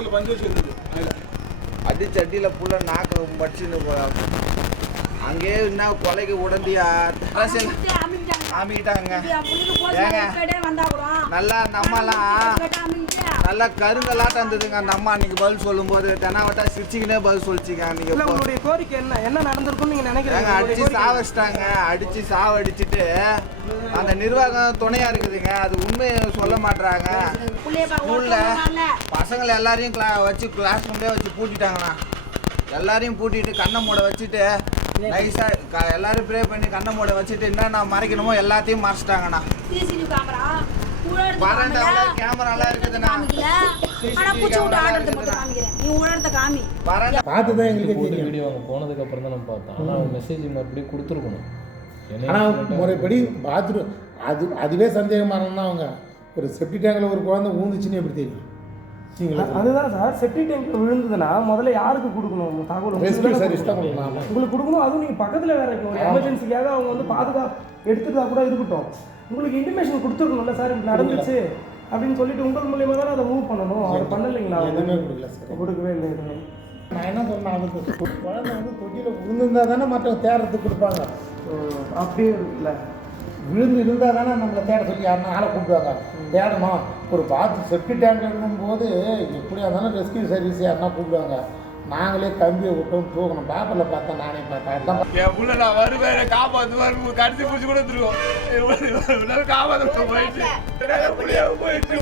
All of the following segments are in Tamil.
நாக்கில் பஞ்சு வச்சு இருந்தது அதில் அடிச்சு அடியில் புள்ள நாக்கு மடிச்சுன்னு போ- அங்கேயே என்ன கொலைக்கு உடந்தியா? அரசியல் காமிக்கிட்டாங்க ஏங்க? நல்லா அந்த அம்மாலாம் நல்லா கருங்கலாட்டம் இருந்ததுங்க. அந்த அம்மா அன்னைக்கு பதில் சொல்லும்போது தெனாவட்டா சிரிச்சுக்கினே பதில் சொல்லிச்சிங்க அன்னைக்கு உங்களுடைய கோரிக்கை என்ன? என்ன நடந்திருக்கும்னு நீங்க நினைக்கிறீங்க? அடிச்சு சாவச்சிட்டாங்க. அடிச்சு சாவடிச்சிட்டு அந்த நிர்வாகம் துணையா இருக்குதுங்க. அது உண்மையை சொல்ல மாட்றாங்க. ஸ்கூல்ல பசங்களை எல்லாரையும் கிளா வச்சு கிளாஸ் ரூம்லேயே வச்சு பூட்டிட்டாங்கண்ணா. எல்லாரையும் பூட்டிட்டு கண்ணை மூட வச்சுட்டு நைஸா க- எல்லாரும் ப்ரே பண்ணி கண்ணை மூட வச்சுட்டு என்னென்ன மறைக்கணுமோ எல்லாத்தையும் மறைச்சிட்டாங்கண்ணா. பார்த்து தான் எங்களுக்கே வீடியோ அவங்க போனதுக்கு அப்புறம் தான் நம்ம பார்த்தோம் ஆனால் மெசேஜ் மறுபடியும் கொடுத்துருக்கணும். ஆனால் முறைப்படி பாத்ரூம் அது அதுவே சந்தேகமானோம்னா அவங்க ஒரு செப்டி டேங்கில் ஒரு குழந்தை ஊந்துச்சுன்னு எப்படி தெரியும்? அதுதான் சார். செப்டி டேங்க் விழுந்ததுன்னா முதல்ல யாருக்கு கொடுக்கணும்? தகவல் உங்களுக்கு கொடுக்கணும். அதுவும் நீங்கள் பக்கத்தில் வேற இருக்கு ஒரு எமர்ஜென்சிக்காக அவங்க வந்து பாதுகாப்பு எடுத்துட்டா கூட இருக்கட்டும். உங்களுக்கு இன்டிமேஷன் கொடுத்துருக்கணும்ல சார்? இப்படி நடந்துச்சு அப்படின்னு சொல்லிட்டு உங்கள் மூலியமா தானே அதை மூவ் பண்ணணும். அதை பண்ணலைங்களா எதுவுமே கொடுக்கல சார். கொடுக்கவே இல்லை எதுவுமே நான் என்ன சொன்னேன் அதுக்கு? குழந்தை வந்து தொட்டியில் விழுந்திருந்தா தானே மற்றவங்க தேடுறதுக்கு கொடுப்பாங்க. அப்படியே இருக்குல்ல. விழுந்து இருந்தால் தானே நம்மளை தேட சொல்லி யாருன்னா ஆளை கூப்பிடுவாங்க. தேடணும். ஒரு பாத்து செப்டி டேங்க்ல இருக்கும்போது எப்படியா இருந்தாலும் ரெஸ்கியூ சர்வீஸ் யாருன்னா கூப்பிடுவாங்க. நாங்களே கம்பியை விட்டோம் தூக்கணும். பேப்பரில் பார்த்தேன் நானே பார்த்தேன். புள்ள நான் வருவேன். காப்பாற்றுவார் கடைசி பிடிச்சி கூட திருவோம் காப்பாற்ற போயிடுச்சு போயிடுச்சு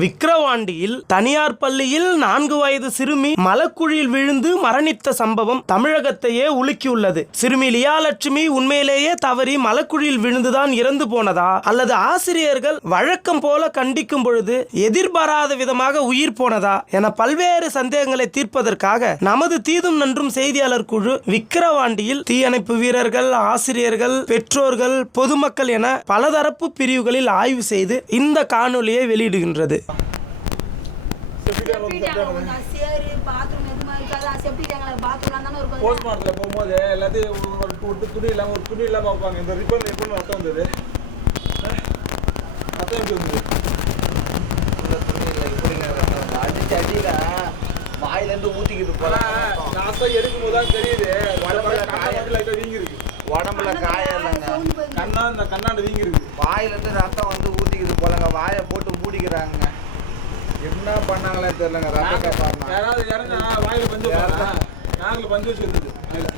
விக்கிரவாண்டியில் தனியார் பள்ளியில் நான்கு வயது சிறுமி மலக்குழியில் விழுந்து மரணித்த சம்பவம் தமிழகத்தையே உலுக்கியுள்ளது. சிறுமி லியாலட்சுமி உண்மையிலேயே தவறி மலக்குழியில் விழுந்துதான் இறந்து போனதா? அல்லது ஆசிரியர்கள் வழக்கம் போல கண்டிக்கும் பொழுது எதிர்பாராத விதமாக உயிர் போனதா? என பல்வேறு சந்தேகங்களை தீர்ப்பதற்காக நமது தீதும் நன்றும் செய்தியாளர் குழு விக்கிரவாண்டியில் தீயணைப்பு வீரர்கள் ஆசிரியர்கள் பெற்றோர்கள் பொதுமக்கள் என பலதரப்பு பிரிவுகளில் ஆய்வு செய்து இந்த காணொலியை வெளியிடுகின்றது. போஸ்ட்மார்ட்டத்தில் போகும்போது எல்லாத்தையும் ஒரு- ஒரு ஒரு துணி இல்லாமல் ஒரு துணி இல்லாமல் வைப்பாங்க. இந்த ரிப்பன் ரிப்பன் ரத்தம் வந்தது. ரத்தம் எப்படி வந்தது? அடிச்சு அடியில வாயிலேருந்து எடுக்கும் போது தான் தெரியுது. உடம்புல. கண்ணாடி லைட்டாக வீங்கி இருக்கு உடம்புல காயம் இல்லைங்க. கண்ணா இந்த கண்ணாண்டு வீங்கி இருக்கு வாயிலேருந்து ரத்தம் வந்து ஊத்திக்கிது போலங்க. வாயை போட்டு மூடிக்கிறாங்க. என்ன பண்ணாங்களே தெரியலங்க. யாராவது இறந்தா வாயில பஞ்சு நாக்கில் பஞ்சு வச்சு இருந்தது அதில்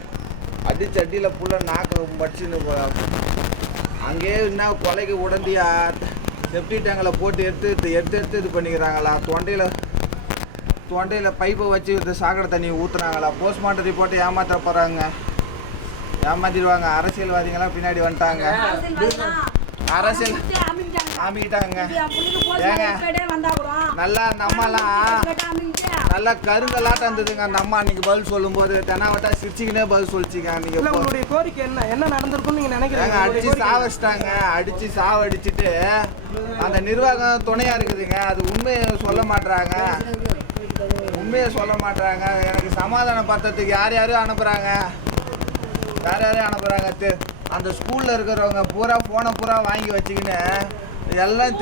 அடிச்சு அடியில் புள்ள நாக்கு மடிச்சுன்னு அங்கேயே என்ன கொலைக்கு உடந்தியா? செப்டி டேங்கில் போட்டு எடுத்து எடுத்து எடுத்து எடுத்து இது பண்ணிக்கிறாங்களா? தொண்டையில் தொண்டையில் பைப்பை வச்சு இந்த சாக்கடை தண்ணி ஊற்றுறாங்களா போஸ்ட்மார்ட்டம் ரிப்போர்ட்டை ஏமாற்ற போகிறாங்க ஏமாத்திடுவாங்க. அரசியல்வாதிகளாம் பின்னாடி வந்துட்டாங்க. அரசியல் காமிக்கிட்டாங்க ஏங்க? நல்லா அந்த அம்மாலாம் நல்லா கருங்கலாட்டம் இருந்ததுங்க அந்த அம்மா. அன்னைக்கு பதில் சொல்லும்போது தெனாவட்டா சிரிச்சுக்கினே பதில் சொல்லிச்சிங்க அன்னைக்கு உங்களுடைய கோரிக்கை என்ன? என்ன நடந்திருக்கும்னு நீங்க நினைக்கிறீங்க? அடிச்சு சாவச்சிட்டாங்க அடிச்சு சாவடிச்சிட்டு அந்த நிர்வாகம் துணையா இருக்குதுங்க. அது உண்மையை சொல்ல மாட்றாங்க. உண்மையை சொல்ல மாட்றாங்க. எனக்கு சமாதானம் படுத்துறதுக்கு யார் யாரும் அனுப்புறாங்க. யார் யாரையும் அனுப்புறாங்க. தெ- அந்த ஸ்கூல்ல இருக்கிறவங்க பூரா போனை பூரா வாங்கி வச்சுக்கின்னு எல்லாம்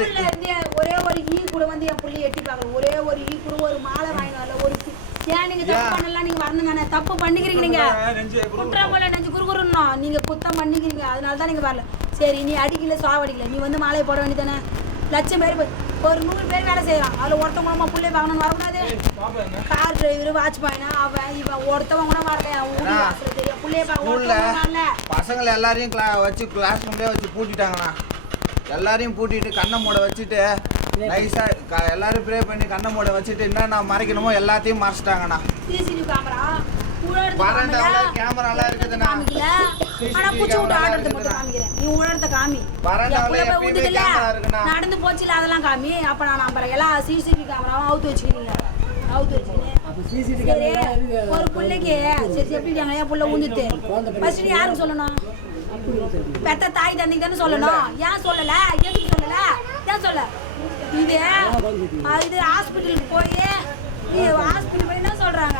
ஒரே ஒரு ஈ கூட வந்து என் புள்ளி எட்டி பார்க்கணும் ஒரே ஒரு ஈ கூட ஒரு மாலை வாங்கிட்டு வரல. ஒரு ஏன் நீங்க தப்பு? பண்ணலாம்? நீங்க வரணும் தானே தப்பு பண்ணிக்கிறீங்க நீங்க. குற்றம் போல நெஞ்சு குறுகுறுணும் நீங்க குத்தம் பண்ணிக்கிறீங்க. அதனால தான் நீங்க வரல. சரி நீ அடிக்கல சாவடிக்கல நீ வந்து மாலையை போட வேண்டியதானே? லட்சம் பேர் ஒரு நூறு பேர் வேலை செய்யலாம் அதுல ஒருத்தவங்க மூலமா புள்ளை வாங்கணும்னு வரக்கூடாது கார் டிரைவர் வாட்ச்மேன் அவன் இவன் ஒருத்தவங்க கூட வரல அவன் புள்ளைய பசங்களை எல்லாரையும் வச்சு கிளாஸ் ரூம்லேயே வச்சு பூட்டிட்டாங்கண்ணா. எல்லாரையும் பூட்டிட்டு கண்ணை மூட வச்சுட்டு நைஸா க- எல்லாரும் ப்ரே பண்ணி கண்ணை மூட வச்சுட்டு என்னென்ன மறைக்கணுமோ எல்லாத்தையும் மறைச்சிட்டாங்கண்ணா. கேமராலாம் இருக்குதுண்ணா. நடந்து போச்சுல அதெல்லாம் காமி. அப்ப நான் நம்புறேன். எல்லாம் சிசிடிவி கேமராவும் அவுத்து வச்சுக்கிறீங்க. அவுத்து ஒரு பிள்ளைக்கு சரி எப்படி என் புள்ள ஊந்துட்டு. ஃபர்ஸ்ட் யாருக்கு சொல்லணும்? பெத்த தாய் தந்தைக்கு தானே சொல்லணும். ஏன் சொல்லல? எதுக்கு சொல்லல? ஏன் சொல்ல இது இது ஹாஸ்பிட்டலுக்கு போய் நீ ஹாஸ்பிட்டல் போய் என்ன சொல்றாங்க?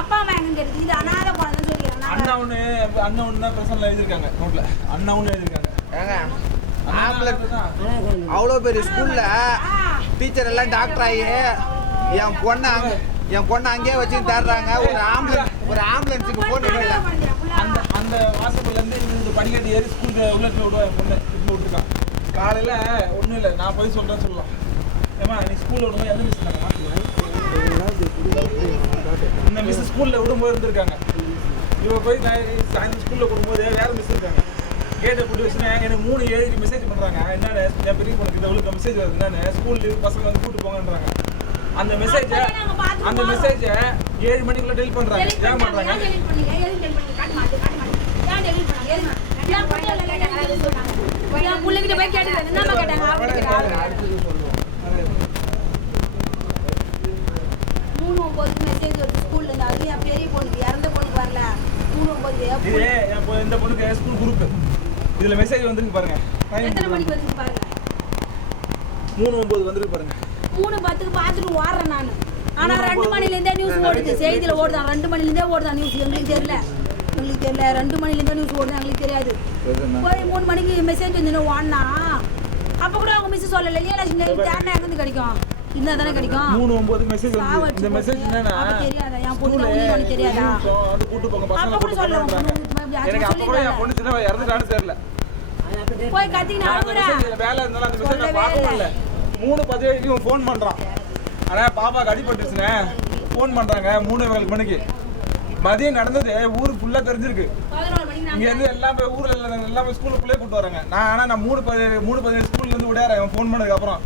அப்பா அம்மா எங்க கேட்டு இது அனாதை குழந்தைன்னு சொல்லிக்கிறாங்க அண்ணா ஒண்ணு அண்ணன் ஒண்ணு தான் பிரசன்ல எழுதிருக்காங்க நோட்ல. அண்ணன் ஒண்ணு எழுதிருக்காங்க ஏங்க அவ்வளோ பெரிய ஸ்கூல்ல டீச்சர் எல்லாம் டாக்டர் ஆகி என் பொண்ணை என் பொண்ணை அங்கேயே வச்சு தேடுறாங்க. ஒரு ஆம்புலன்ஸ் ஒரு ஆம்புலன்ஸுக்கு போட்டு. அந்த அந்த இந்த படிக்கட்டு ஏறி ஸ்கூல் உள்ளத்துல விடுவேன் பொண்ணு இப்படி விட்டுருக்கான் காலையில் ஒன்றும் இல்லை நான் போய் சொல்கிறேன் சொல்லலாம். ஏமா நீ ஸ்கூலில் விடும்போது எந்த மிஸ் இந்த மிஸ் ஸ்கூலில் விடும்போது இருந்திருக்காங்க. இவ போய் நான் சாயந்தரம் ஸ்கூலில் கொடுக்கும்போது வேறு மிஸ் இருக்காங்க. கேட்டை போட்டு வச்சுனா எனக்கு மூணு ஏழுக்கு மெசேஜ் பண்ணுறாங்க என்னென்ன என் பெரிய பொண்ணுக்கு இந்த உங்களுக்கு மெசேஜ் வருது. என்னென்ன ஸ்கூல் லீவ் பசங்க வந்து கூட்டு போங்கன்றாங்க. அந்த மெசேஜ் அந்த மெசேஜ் ஏழு மணிக்குள்ள டெலிட் பண்றாங்க. ஏன் பண்றாங்க. பிள்ளைகிட்ட போய் கேட்டாங்க? கேட்டாங்க மூணு ஒன்பதுக்கு மெசேஜ் வருது ஸ்கூல்ல இருந்து அது என் பெரிய பொண்ணுக்கு இறந்த பொண்ணுக்கு வரல. மூணு ஒன்பது இது இந்த பொண்ணுக்கு ஸ்கூல் குரூப் இதுல மெசேஜ் வந்திருக்கு பாருங்க. எத்தனை மணிக்கு வந்து பாருங்க? மூணு ஒன்பது வந்திருக்கு பாருங்க. மூணு பத்துக்கு பார்த்துட்டு ஓடுறேன் நான். ஆனா ரெண்டு மணிலேருந்தே நியூஸ் ஓடுது. செய்தியில ஓடுதான் ரெண்டு மணிலேருந்தே ஓடுதான் நியூஸ் எங்களுக்கு தெரியல. எங்களுக்கு தெரியல. ரெண்டு மணிலேருந்தே நியூஸ் ஓடுது. எங்களுக்கு தெரியாது. போய் மூணு மணிக்கு மெசேஜ் வந்து ஓடனா? அப்ப கூட அவங்க மிஸ் சொல்லல. இல்லையா லட்சுமி? தேடினா எங்கிருந்து கிடைக்கும். இருந்தா தானே கிடைக்கும்? மூணு ஒன்பது மெசேஜ் வந்து இந்த மெசேஜ் என்னன்னா தெரியாதா? என் பொண்ணு தான் தெரியாதா? வந்து கூட்டு கூட கூட்டு சொல்ல போங்கன்றாங்க இப்படி ஆச்சு எனக்கு அப்ப கூட என் சொல்லிடுறாங்க. பொண்ணு சின்ன இறந்துட்டான்னு தெரியல. போய் கத்திக்கிட்டு வேலை இருந்தாலும் அந்த மெசேஜ் நான் சொல்லவே பார்க்கவும் இல்லை. மூணு பதினேழுக்கு இவன் ஃபோன் பண்ணுறான் ஆனால் பாப்பாவுக்கு அடிபட்டுச்சுனே ஃபோன் பண்ணுறாங்க மூணு வேலை மணிக்கு. மதியம் நடந்தது ஊர் ஃபுல்லாக தெரிஞ்சிருக்கு. இங்கேருந்து எல்லாம் போய் ஊரில் எல்லாம் எல்லாம் போய் ஸ்கூலுக்குள்ளே கூப்பிட்டு வராங்க நான் ஆனால் நான் மூணு பதி- மூணு பதினேழு ஸ்கூல்லேருந்து விடையாறேன் இவன் ஃபோன் பண்ணதுக்கு அப்புறம்.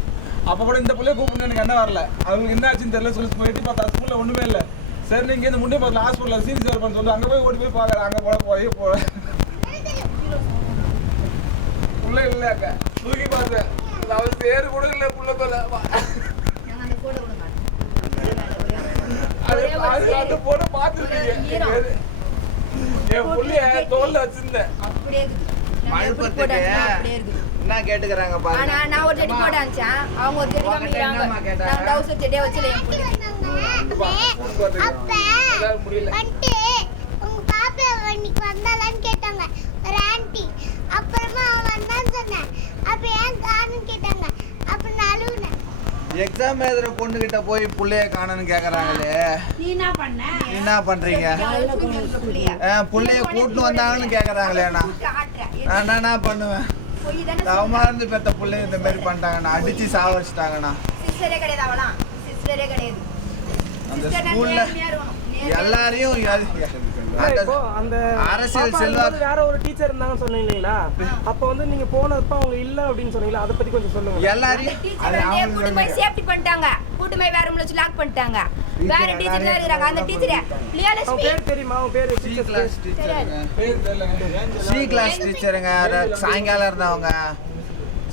கூட இந்த பிள்ளைய கூப்பிட்டு எனக்கு என்ன வரல. அவங்களுக்கு என்ன ஆச்சுன்னு தெரியல சொல்லி போயிட்டு பார்த்தா ஸ்கூலில் ஒன்றுமே இல்லை. சரி நீங்கள் இந்த முன்னே பார்த்து ஹாஸ்பிட்டலில் சீரியஸ் இருப்பான்னு சொல்லிட்டு அங்கே போய் ஓடி போய் பார்க்குறேன் அங்கே போல போய் போல. உள்ளே இல்லை அக்கா. தூக்கி பார்த்தேன் அவன் சேரு கூட இல்ல புள்ள கொல. அது அது அந்த போட பாத்துருக்கீங்க என் புள்ளைய தோல்ல வச்சிருந்தேன். அப்படியே இருக்குது. நான். என்ன கேட்டுக்கிறாங்க பாருங்க. ஒரு செடி போட அனுப்பிச்சேன். அவங்க ஒரு செடி காமிக்கிறாங்க? நான் டவுசர் செடியா வச்சுல என் பிள்ளைக்கு. அப்ப முடியல. வந்துட்டு உங்க பாப்பா இன்னைக்கு வந்தாளான்னு கேட்டாங்க. ஒரு ஆன்ட்டி அப்புறமா அவன் வந்தான்னு சொன்னேன். அப்ப ஏன் கேட்டாங்க. எக்ஸாம் எழுதுற பொண்ணுகிட்ட போய் புள்ளைய காணன்னு கேக்குறாங்களே. நீ என்ன பண்ண? நீ என்ன பண்றீங்க? ஆ, புள்ளைய கூட்டு வந்தாங்கன்னு கேக்குறாங்களே நான் நான் என்ன பண்ணுவேன் தவமா இருந்து பெத்த புள்ளைய இந்த மாதிரி பண்ணிட்டாங்கண்ணா. அடிச்சு சாவடிச்சிட்டாங்கண்ணா கிடையாது அந்த ஸ்கூல்ல எல்லாரையும் அரசியல் பாப்பா செல்வா வந்து வேற ஒரு டீச்சர் இருந்தாங்கன்னு சொன்னீங்க இல்லைங்களா? அப்ப வந்து நீங்க போனப்ப அவங்க இல்ல அப்படின்னு சொன்னீங்களா? அதை பத்தி கொஞ்சம் சொல்லுங்க. எல்லாரையும் டீச்சர் கூட்டு போய் சேஃப்டி பண்ணிட்டாங்க. கூட்டு போய் வேற ரூம்ல வச்சு லாக் பண்ணிட்டாங்க. வேற டீச்சர் தான் இருக்கிறாங்க. அந்த டீச்சர் பிரியாலட்சுமி பேர் தெரியுமா? அவங்க பேரு சி டீச்சர் கிளாஸ் டீச்சருங்க பேர் தெரியல சி கிளாஸ் டீச்சருங்க சாயங்காலம் இருந்தவங்க.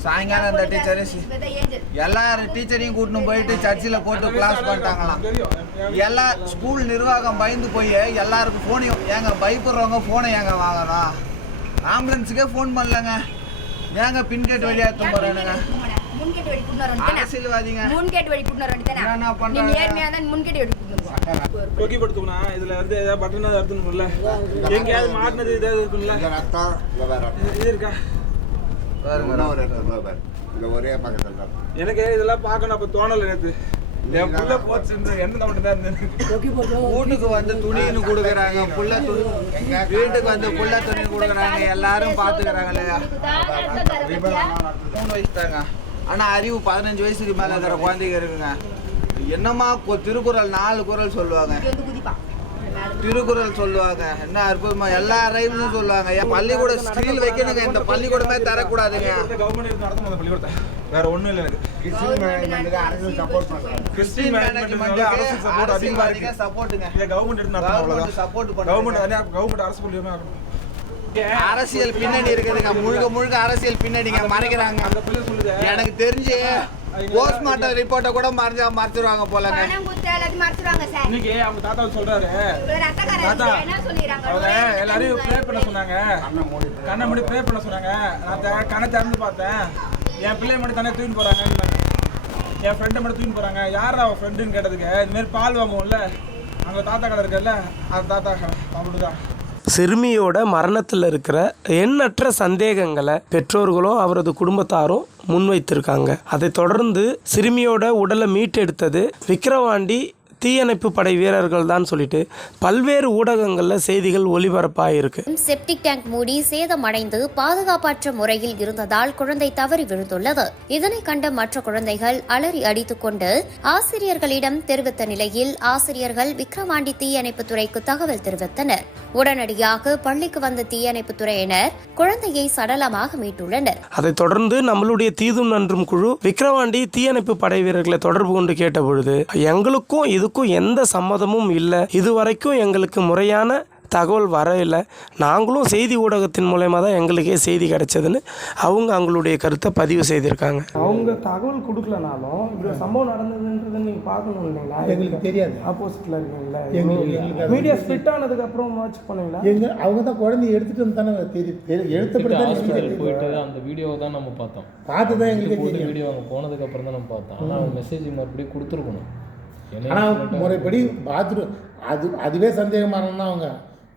சாயங்காலம் இந்த டீச்சரு எல்லாரும் டீச்சரையும் கூட்டின்னு போயிட்டு சர்ச்சில் போட்டு கிளாஸ் பண்ணிட்டாங்களாம். எல்லா ஸ்கூல் நிர்வாகம் பயந்து போய் எல்லாருக்கும் ஃபோனையும் ஏங்க பயப்படுறவங்க ஃபோனை ஏங்க வாங்கணும் ஆம்புலன்ஸுக்கே ஃபோன் பண்ணலங்க. ஏங்க பின்கேட் வழியாக எடுத்து போகிறேனுங்க அரசியல்வாதிங்க. முன்கேட் வழி கூட்டு வர வேண்டியதானே என்ன நீ பண்றாங்க? நேர்மையா தான் முன்கேட் வழி கூட்டு வருவா கொக்கி படுத்துக்கணும் இதுல வந்து ஏதாவது பட்டன் ஏதாவது எங்கேயாவது மாட்டினது ஏதாவது இருக்கும்ல. இது இருக்கா? பாருங்க இன்னொரு இடத்துல பாரு. இந்த ஒரே பக்கத்துல தான். எனக்கு இதெல்லாம் பார்க்கணும் அப்ப தோணல நேத்து. என் புள்ள போச்சு எந்த மட்டும் வீட்டுக்கு வந்து துணின்னு கொடுக்குறாங்க புள்ள துணி. வீட்டுக்கு வந்து புள்ள துணி கொடுக்குறாங்க எல்லாரும் பார்த்துக்கிறாங்க இல்லையா மூணு வயசு தாங்க. ஆனால் அறிவு பதினஞ்சு வயசுக்கு மேலே இருக்கிற குழந்தைங்க இருக்குங்க. என்னம்மா திருக்குறள் நாலு குறள் சொல்லுவாங்க. திருக்குறள் சொல்லுவாங்க. என்ன அற்புதமா எல்லா ரைம்ஸும் சொல்லுவாங்க. பள்ளிக்கூட ஸ்டீல் வைக்கணுங்க. இந்த பள்ளிக்கூடமே தரக்கூடாதுங்க. கவர்மெண்ட் அந்த பள்ளிக்கூடத்தை வேற ஒண்ணும் இல்லை எனக்கு. கிறிஸ்டின் மேனேஜ்மெண்ட்டுக்கு அரசு சப்போர்ட் பண்றாங்க. கிறிஸ்டின் மேனேஜ்மெண்ட் அரசு சப்போர்ட் அதிகமா மேனேஜ்மெண்ட்டுக்கு இருக்கு சப்போர்ட்டுங்க கவர்மெண்ட் எடுத்து நடத்தணும் கவர்மெண்ட் அவ்வளவுதான். சப்போர்ட் பண்ணுங்க கவர்மெண்ட் கவர்மெண்ட் அரசு பள்ளியுமே அரசியல் பின்னணி இருக்குதுங்க. முழுக்க முழுக்க அரசியல் பின்னணிங்க. மறைக்கிறாங்க. அந்த பிள்ளை சொல்லுது எனக்கு தெரிஞ்சு போஸ்ட்மார்ட்டம் ரிப்போர்ட்டை கூட மறைஞ்சா மறைச்சிருவாங்க போலங்க. இன்னைக்கு அவங்க தாத்தா சொல்றாரு. தாத்தா அவங்க எல்லாரையும் ப்ரே பண்ண சொன்னாங்க. கண்ணை மூடி ப்ரே பண்ண சொன்னாங்க. நான் த- கண்ணை திறந்து பார்த்தேன். என் பிள்ளைய மட்டும் தானே தூக்கிட்டு போறாங்க என் ஃப்ரெண்டை மட்டும் தூக்கிட்டு போறாங்க. யார் அவன் ஃப்ரெண்டுன்னு கேட்டதுக்கு இது மாதிரி பால் வாங்குவோம்ல அங்கே தாத்தா கடை இருக்குல்ல அந்த தாத்தா கடை அவனுக்கு தான் சிறுமியோட மரணத்தில் இருக்கிற எண்ணற்ற சந்தேகங்களை பெற்றோர்களும் அவரது குடும்பத்தாரும் முன்வைத்திருக்காங்க. அதை தொடர்ந்து சிறுமியோட உடலை மீட்டெடுத்தது விக்கிரவாண்டி தீயணைப்பு படை வீரர்கள் தான் சொல்லிட்டு பல்வேறு ஊடகங்களில் செய்திகள் ஒளிபரப்பாயிருக்கு செப்டிக் டேங்க் மூடி சேதமடைந்து பாதுகாப்பற்ற முறையில் இருந்ததால் குழந்தை தவறி விழுந்துள்ளது. இதனை கண்ட மற்ற குழந்தைகள் அலறி அடித்துக் கொண்டு ஆசிரியர்களிடம் தெரிவித்த நிலையில் ஆசிரியர்கள் விக்கிரவாண்டி தீயணைப்புத் துறைக்கு தகவல் தெரிவித்தனர். உடனடியாக பள்ளிக்கு வந்த தீயணைப்புத் துறையினர் குழந்தையை சடலமாக மீட்டுள்ளனர். அதைத் தொடர்ந்து நம்மளுடைய தீதும் நன்றும் குழு விக்கிரவாண்டி தீயணைப்பு படை வீரர்களை தொடர்பு கொண்டு கேட்ட பொழுது எங்களுக்கும் இதுக்கும் எந்த சம்மதமும் இல்லை. இதுவரைக்கும் எங்களுக்கு முறையான தகவல் வரவில்லை நாங்களும் செய்தி ஊடகத்தின் மூலயமா தான் எங்களுக்கே செய்தி கிடைச்சதுன்னு அவங்க அவங்களுடைய கருத்தை பதிவு செய்திருக்காங்க. அவங்க தகவல் கொடுக்கலனாலும் இப்படி சம்பவம் நடந்ததுன்றது நீங்கள் பார்க்கணும் இல்லைங்களா? எங்களுக்கு தெரியாது. ஆப்போசிட்டில் இருக்கீங்களா எங்களுக்கு- மீடியா ஸ்பிட் ஆனதுக்கு அப்புறம் வாட்ச் பண்ணீங்களா? எங்க அவங்க தான் குழந்தைய எடுத்துட்டு வந்து தானே தெரியும் எங்களுக்கு ஹாஸ்பிட்டல். போயிட்டு அந்த வீடியோவை தான் நம்ம பார்த்தோம். பார்த்து தான் எங்களுக்கே வீடியோ அங்கே போனதுக்கு அப்புறம் தான் நம்ம பார்த்தோம். ஆனால் அவங்க மெசேஜ் மறுபடியும் கொடுத்துருக்கணும். ஆனால் முறைப்படி பாத்ரூம் அது அதுவே சந்தேகமானது தான் அவங்க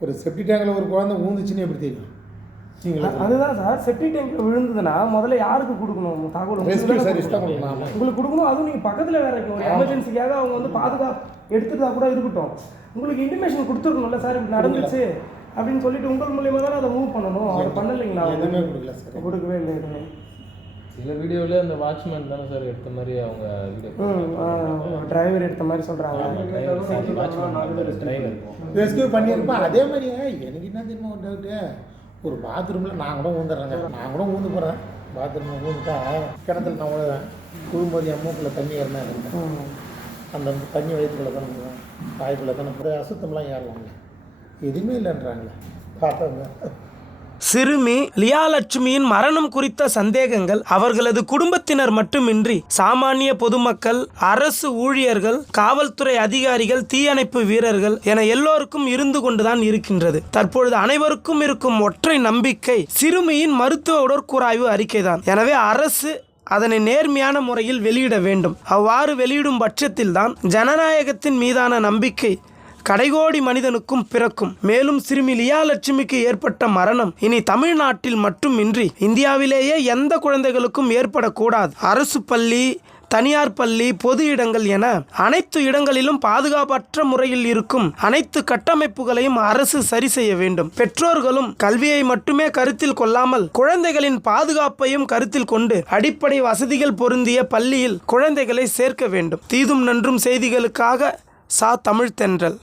ஒரு செப்டி டேங்கில் ஒரு குழந்தை ஊந்துச்சுன்னு எப்படி தெரியும். அதுதான் சார். செப்டி டேங்க்ல விழுந்ததுன்னா முதல்ல யாருக்கு கொடுக்கணும்? தகவல் உங்களுக்கு சர்வீஸ் தான் கொடுக்கணும் ஆமா. உங்களுக்கு கொடுக்கணும் அதுவும் நீங்கள் பக்கத்தில் வேற இருக்கு ஒரு எமர்ஜென்சிக்காக அவங்க வந்து பாதுகாப்பு எடுத்துட்டா கூட இருக்கட்டும். உங்களுக்கு இன்டிமேஷன் கொடுத்துருக்கணும்ல சார் இப்படி நடந்துச்சு அப்படின்னு சொல்லிட்டு உங்கள் மூலியமா தானே அதை மூவ் பண்ணணும்? அவர் பண்ணலைங்களா? எதுவுமே கொடுக்கல சார். கொடுக்கவே இல்லை சில வீடியோவில் அந்த வாட்ச்மேன் தானே சார் எடுத்த மாதிரி அவங்க வீடியோ டிரைவர் எடுத்த மாதிரி சொல்கிறாங்க டிரைவர் ரெஸ்கியூ பண்ணியிருப்போம். அதே மாதிரியே எனக்கு என்ன தெரியுமா ஒரு டவுட்டு ஒரு பாத்ரூமில் நான் கூட ஊந்துடுறேங்க நான் கூட ஊந்து போகிறேன் பாத்ரூமில் ஊந்துட்டா கிணத்துல நான் விழுவேன் விழும்போது என் மூக்கில் தண்ணி ஏறினா இருந்தேன் அந்த தண்ணி வயிற்றுக்குள்ளே தானே போவேன். வாய்க்குள்ளே தானே போகிற அசுத்தம்லாம் ஏறலாங்க எதுவுமே இல்லைன்றாங்களே. பார்த்தவங்க சிறுமி லியாலட்சுமியின் மரணம் குறித்த சந்தேகங்கள் அவர்களது குடும்பத்தினர் மட்டுமின்றி சாமானிய பொதுமக்கள் அரசு ஊழியர்கள் காவல்துறை அதிகாரிகள் தீயணைப்பு வீரர்கள் என எல்லோருக்கும் இருந்து கொண்டுதான் இருக்கின்றது. தற்பொழுது அனைவருக்கும் இருக்கும் ஒற்றை நம்பிக்கை சிறுமியின் மருத்துவ உடற்கூறாய்வு அறிக்கைதான். எனவே அரசு அதனை நேர்மையான முறையில் வெளியிட வேண்டும். அவ்வாறு வெளியிடும் பட்சத்தில்தான் ஜனநாயகத்தின் மீதான நம்பிக்கை கடைகோடி மனிதனுக்கும் பிறக்கும். மேலும் சிறுமி லியாலட்சுமிக்கு ஏற்பட்ட மரணம் இனி தமிழ்நாட்டில் மட்டுமின்றி இந்தியாவிலேயே எந்த குழந்தைகளுக்கும் ஏற்படக்கூடாது. அரசு பள்ளி தனியார் பள்ளி பொது இடங்கள் என அனைத்து இடங்களிலும் பாதுகாப்பற்ற முறையில் இருக்கும் அனைத்து கட்டமைப்புகளையும் அரசு சரி செய்ய வேண்டும். பெற்றோர்களும் கல்வியை மட்டுமே கருத்தில் கொள்ளாமல் குழந்தைகளின் பாதுகாப்பையும் கருத்தில் கொண்டு அடிப்படை வசதிகள் பொருந்திய பள்ளியில் குழந்தைகளை சேர்க்க வேண்டும். தீதும் நன்றும் செய்திகளுக்காக சா தமிழ் தென்றல்.